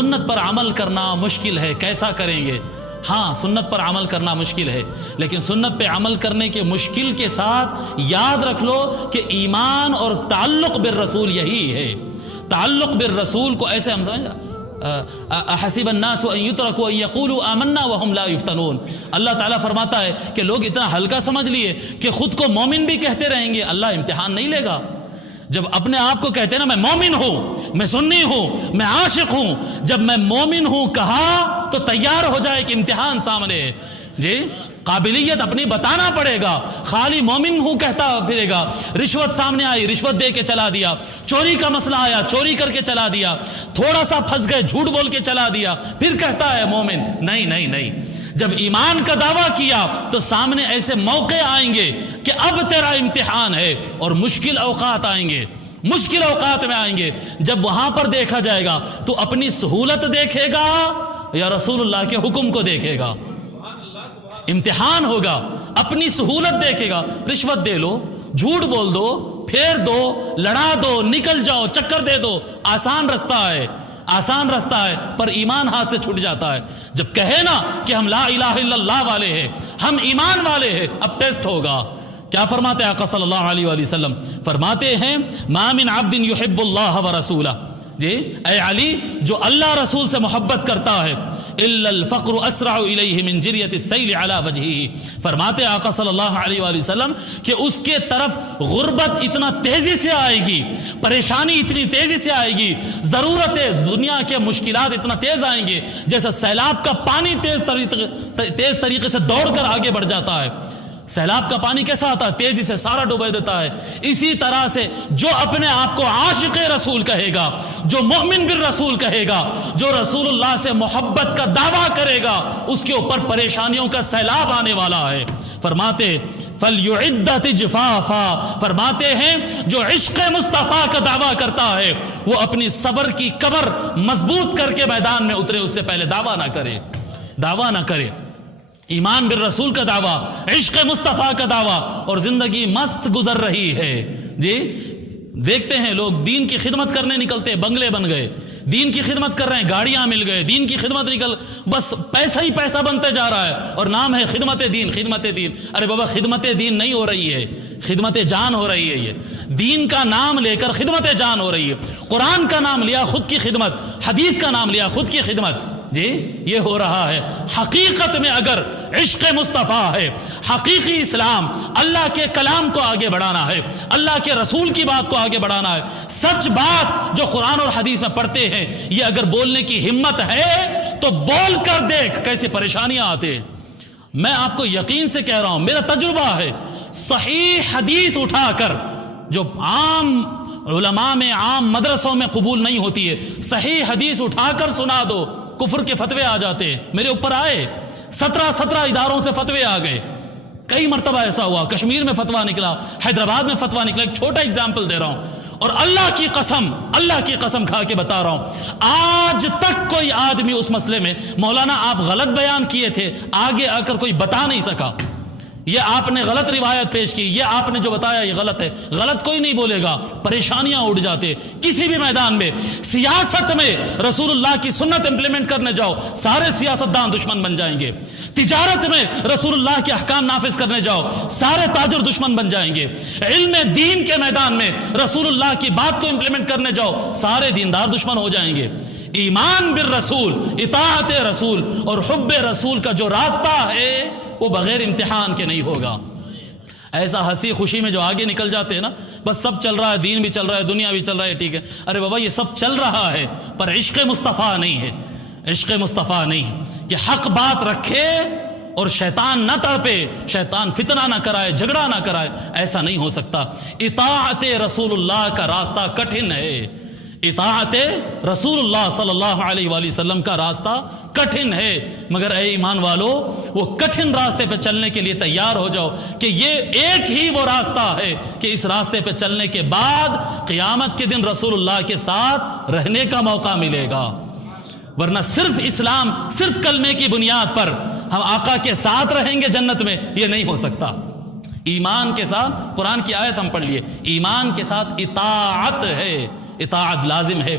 سنت پر عمل کرنا مشکل ہے، کیسا کریں گے؟ ہاں، سنت پر عمل کرنا مشکل ہے، لیکن سنت پہ عمل کرنے کے مشکل کے ساتھ یاد رکھ لو کہ ایمان اور تعلق بالرسول یہی ہے۔ تعلق بالرسول کو ایسے ہم سمجھیں احسب الناس ان يتركوا ان يقولوا آمنا وهم لا يفتنون۔ اللہ تعالیٰ فرماتا ہے کہ لوگ اتنا ہلکا سمجھ لیے کہ خود کو مومن بھی کہتے رہیں گے، اللہ امتحان نہیں لے گا۔ جب اپنے آپ کو کہتے ہیں نا میں مومن ہوں، میں سنی ہوں، میں عاشق ہوں، جب میں مومن ہوں کہا تو تیار ہو جائے کہ امتحان سامنے ہے۔ جی، قابلیت اپنی بتانا پڑے گا۔ خالی مومن ہوں کہتا پھرے گا، رشوت سامنے آئی، رشوت دے کے چلا دیا، چوری کا مسئلہ آیا، چوری کر کے چلا دیا، تھوڑا سا پھنس گئے، جھوٹ بول کے چلا دیا، پھر کہتا ہے مومن۔ نہیں نہیں نہیں، جب ایمان کا دعویٰ کیا تو سامنے ایسے موقع آئیں گے کہ اب تیرا امتحان ہے، اور مشکل اوقات آئیں گے، مشکل اوقات میں آئیں گے۔ جب وہاں پر دیکھا جائے گا تو اپنی سہولت دیکھے گا یا رسول اللہ کے حکم کو دیکھے گا؟ امتحان ہوگا، اپنی سہولت دیکھے گا۔ رشوت دے لو، جھوٹ بول دو، پھیر دو، لڑا دو، نکل جاؤ، چکر دے دو، آسان رستہ ہے، آسان رستہ ہے، پر ایمان ہاتھ سے چھوٹ جاتا ہے۔ جب کہے نا کہ ہم لا الہ الا اللہ والے ہیں، ہم ایمان والے ہیں، اب ٹیسٹ ہوگا۔ کیا فرماتے ہیں آقا صلی اللہ علیہ وآلہ وسلم؟ فرماتے ہیں ما من عبد يحب اللہ ورسولہ، جی اے علی، جو اللہ رسول سے محبت کرتا ہے، الا الفقر اسرع الیہ من جریۃ السیل علی وجہہ، فرماتے آقا صلی اللہ علیہ وآلہ وسلم کہ اس کے طرف غربت اتنا تیزی سے آئے گی، پریشانی اتنی تیزی سے آئے گی، ضرورتیں دنیا کے مشکلات اتنا تیز آئیں گے جیسا سیلاب کا پانی تیز طریقے سے دوڑ کر آگے بڑھ جاتا ہے۔ سیلاب کا پانی کیسا آتا ہے؟ تیزی سے سارا ڈوبا دیتا ہے۔ اسی طرح سے جو اپنے آپ کو عاشق رسول کہے گا، جو مومن بالرسول کہے گا، جو رسول اللہ سے محبت کا دعویٰ کرے گا، اس کے اوپر پریشانیوں کا سیلاب آنے والا ہے۔ فرماتے فَلْيُعِدَّ جِفَافًا، فرماتے ہیں جو عشق مصطفیٰ کا دعویٰ کرتا ہے وہ اپنی صبر کی کمر مضبوط کر کے میدان میں اترے، اس سے پہلے دعویٰ نہ کرے، دعویٰ نہ کرے۔ ایمان بالرسول کا دعویٰ، عشق مصطفیٰ کا دعویٰ، اور زندگی مست گزر رہی ہے۔ جی دیکھتے ہیں لوگ دین کی خدمت کرنے نکلتے، بنگلے بن گئے، دین کی خدمت کر رہے ہیں، گاڑیاں مل گئے، دین کی خدمت نکل، بس پیسہ ہی پیسہ بنتے جا رہا ہے، اور نام ہے خدمت دین، خدمت دین۔ ارے بابا، خدمت دین نہیں ہو رہی ہے، خدمت جان ہو رہی ہے۔ یہ دین کا نام لے کر خدمت جان ہو رہی ہے۔ قرآن کا نام لیا، خود کی خدمت، حدیث کا نام لیا، خود کی خدمت، جی یہ ہو رہا ہے۔ حقیقت میں اگر عشق مصطفیٰ ہے، حقیقی اسلام، اللہ کے کلام کو آگے بڑھانا ہے، اللہ کے رسول کی بات کو آگے بڑھانا ہے، سچ بات جو قرآن اور حدیث میں پڑھتے ہیں، یہ اگر بولنے کی ہمت ہے تو بول کر دیکھ کیسے پریشانیاں آتے ہیں۔ میں آپ کو یقین سے کہہ رہا ہوں، میرا تجربہ ہے، صحیح حدیث اٹھا کر جو عام علماء میں، عام مدرسوں میں قبول نہیں ہوتی ہے، صحیح حدیث اٹھا کر سنا دو، کفر کے فتوے آ جاتے ہیں۔ میرے اوپر آئے 17 اداروں سے فتوے آ گئے، کئی مرتبہ ایسا ہوا، کشمیر میں فتویٰ نکلا، حیدرآباد میں فتویٰ نکلا۔ ایک چھوٹا اگزامپل دے رہا ہوں، اور اللہ کی قسم کھا کے بتا رہا ہوں، آج تک کوئی آدمی اس مسئلے میں مولانا آپ غلط بیان کیے تھے، آگے آ کر کوئی بتا نہیں سکا، یہ آپ نے غلط روایت پیش کی، یہ آپ نے جو بتایا یہ غلط ہے، غلط کوئی نہیں بولے گا، پریشانیاں اٹھ جاتے۔ کسی بھی میدان میں، سیاست میں رسول اللہ کی سنت امپلیمنٹ کرنے جاؤ، سارے سیاستدان دشمن بن جائیں گے۔ تجارت میں رسول اللہ کے احکام نافذ کرنے جاؤ، سارے تاجر دشمن بن جائیں گے۔ علم دین کے میدان میں رسول اللہ کی بات کو امپلیمنٹ کرنے جاؤ، سارے دیندار دشمن ہو جائیں گے۔ ایمان بالرسول، اطاعت رسول اور حب رسول کا جو راستہ ہے وہ بغیر امتحان کے نہیں ہوگا۔ ایسا ہنسی خوشی میں جو آگے نکل جاتے ہیں نا، بس سب چل رہا ہے، دین بھی چل رہا ہے، دنیا بھی چل رہا ہے، ٹھیک ہے، ارے بابا یہ سب چل رہا ہے، پر عشق مصطفیٰ نہیں ہے، عشق مصطفیٰ نہیں ہے کہ حق بات رکھے اور شیطان نہ تڑپے، شیطان فتنہ نہ کرائے، جھگڑا نہ کرائے، ایسا نہیں ہو سکتا۔ اطاعت رسول اللہ کا راستہ کٹھن ہے، اطاعت رسول اللہ صلی اللہ علیہ وآلہ وسلم کا راستہ کٹھن ہے، مگر اے ایمان والو، وہ کٹھن راستے پہ چلنے کے لیے تیار ہو جاؤ کہ یہ ایک ہی وہ راستہ ہے کہ اس راستے پہ چلنے کے بعد قیامت کے دن رسول اللہ کے ساتھ رہنے کا موقع ملے گا، ورنہ صرف اسلام، صرف کلمے کی بنیاد پر ہم آقا کے ساتھ رہیں گے جنت میں، یہ نہیں ہو سکتا۔ ایمان کے ساتھ، قرآن کی آیت ہم پڑھ لیے، ایمان کے ساتھ اطاعت ہے، اطاعت لازم ہے۔